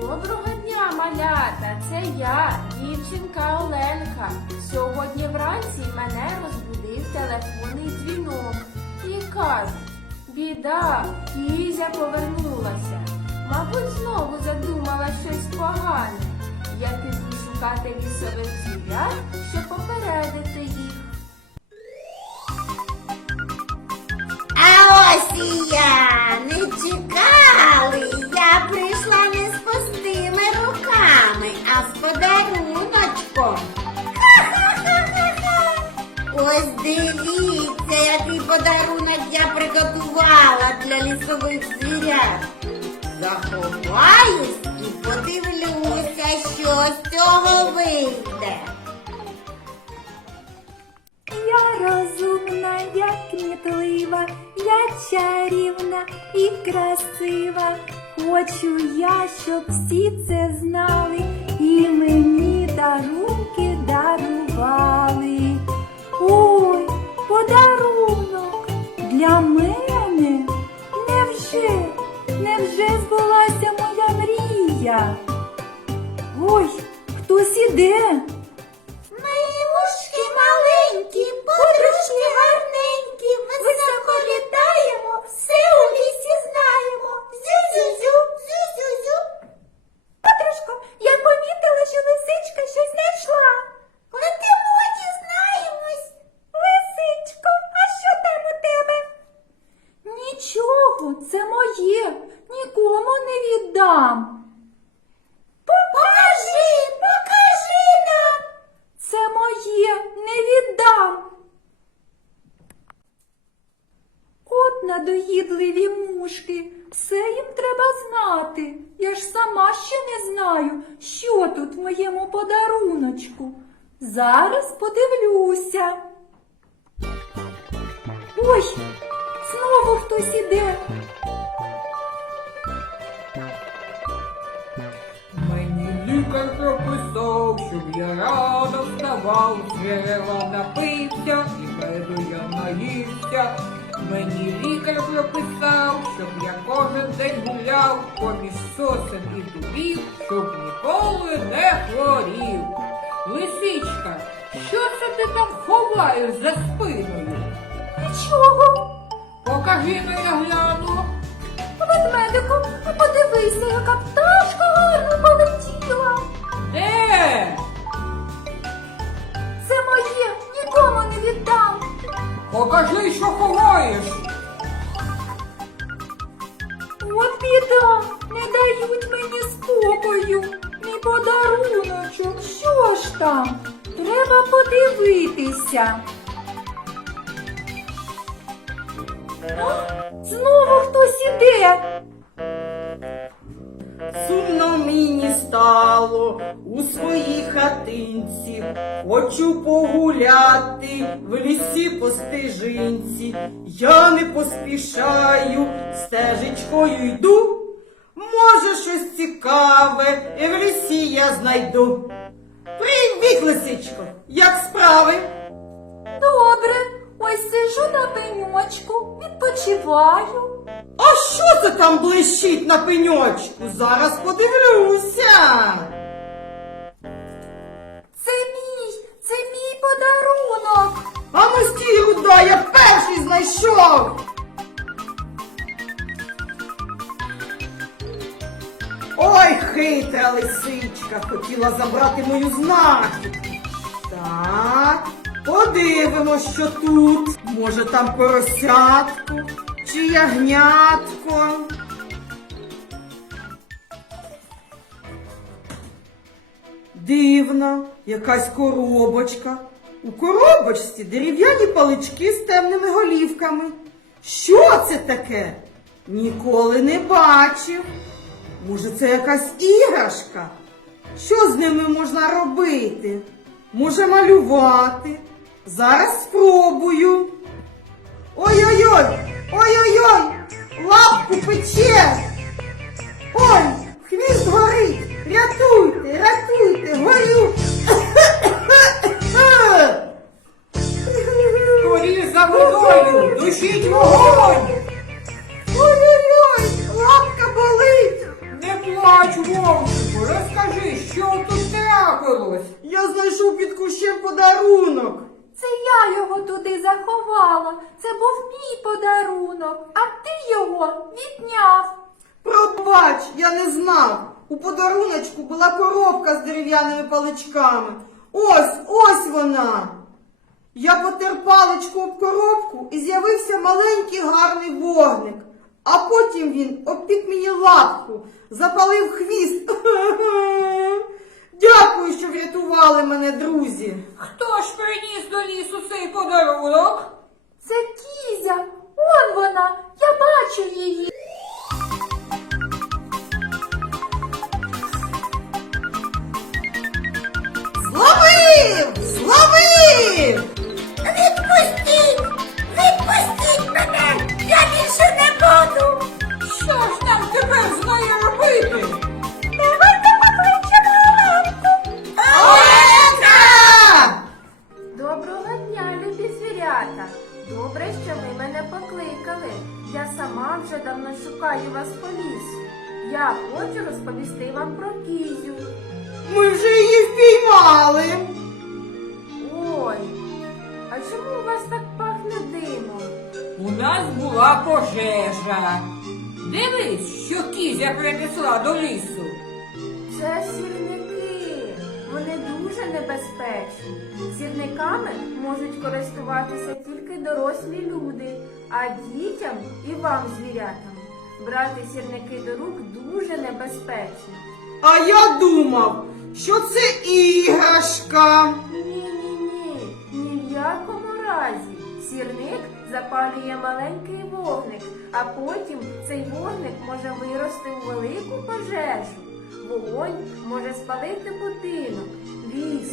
Доброго дня, малята! Це я, дівчинка Оленка. Сьогодні вранці мене розбудив телефонний дзвінок. І каже, біда, Кізя повернулася. Мабуть, знову задумала щось погане. Я піду шукати лісових звірят, щоб попередити їх. А ось і я не чекали. Я приготувала для лісових звірят. Заховаюсь і подивлюся, що з цього вийде. Я розумна, я кмітлива, я чарівна і красива. Хочу я, щоб всі це знали, і мені дарунки дарували. Ой, подарунок для мене. Невже, невже збулася моя мрія? Ой, хтось іде. Нічого, це моє, нікому не віддам. Покажи, покажи нам. Це моє, не віддам. От надоїдливі мушки, все їм треба знати. Я ж сама ще не знаю, що тут в моєму подаруночку. Зараз подивлюся. Ой, знову хтось іде. Мені лікар прописав, щоб я рано вставав, з дерева напився і меду я наївся. Мені лікар прописав, щоб я кожен день гуляв поміж сосен і дубів, щоб ніколи не хворів. Лисичка, що це ти там ховаєш за спиною? Нічого. Покажи я гляну. Ведмедику, а подивися, яка пташка гарно полетіла. Де? Це моє, нікому не віддам. Покажи, що ховаєш. От біда, не дають мені спокою. Мій подаруночок, що ж там? Треба подивитися. Знову хтось іде. Сумно мені стало у своїй хатинці. Хочу погуляти в лісі по стежинці. Я не поспішаю, стежечкою йду. Може, щось цікаве і в лісі я знайду. Привіт, лисичко, як справи? Добре, ось сижу на пеньочку, відпочиваю. А що це там блищить на пеньочку? Зараз подивлюся. Це мій, це мій подарунок. А ну стій, руда, я перший знайшов. Ой, хитра лисичка, хотіла забрати мою знахідку. Так, подивимось, що тут. Може там поросятко чи ягнятко. Дивно, якась коробочка. У коробочці дерев'яні палички з темними голівками. Що це таке? Ніколи не бачив. Може, це якась іграшка? Що з ними можна робити? Може малювати? Зараз спробую. Ой-ой-ой! Ой-ой-ой! Лапку пече! Ой, хвіст горить! Рятуйте, рятуйте, горю! Скоріш за водою, душіть вогонь! Ой-ой-ой, лапка болить! Не плач, Вовчику, розкажи, що тут трапилось? Я знайшов під кущем подарунок. Це я його туди заховала. Це був мій подарунок, а ти його відняв. Пробач, я не знав. У подаруночку була коробка з дерев'яними паличками. Ось, ось вона. Я потер паличку об коробку і з'явився маленький гарний вогник. А потім він обпік мені лапку, запалив хвіст. Дякую, що врятували мене, друзі. Хто ж приніс до лісу цей подарунок? Це кізя. Он вона. Я бачу її. Сама вже давно шукаю вас по лісу. Я хочу розповісти вам про кізю. Ми вже її впіймали. Ой, а чому у вас так пахне димом? У нас була пожежа. Дивись, що кізя принесла до лісу. Це сірники. Вони дуже небезпечні. Сірниками можуть користуватися тільки дорослі люди, а дітям і вам, звірятам, брати сірники до рук дуже небезпечно. А я думав, що це іграшка. Ні-ні-ні, ні в якому разі. Сірник запалює маленький вогник, а потім цей вогник може вирости у велику пожежу. Вогонь може спалити будинок, ліс.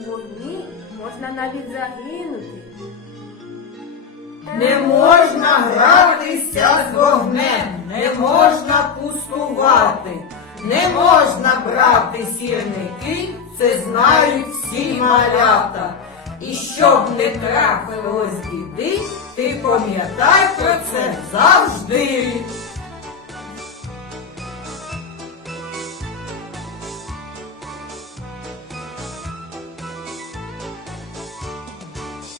У вогні можна навіть загинути. Не можна гратися з вогнем, не можна пустувати, не можна брати сірники, це знають всі малята. І щоб не трапилось біди, ти пам'ятай про це завжди.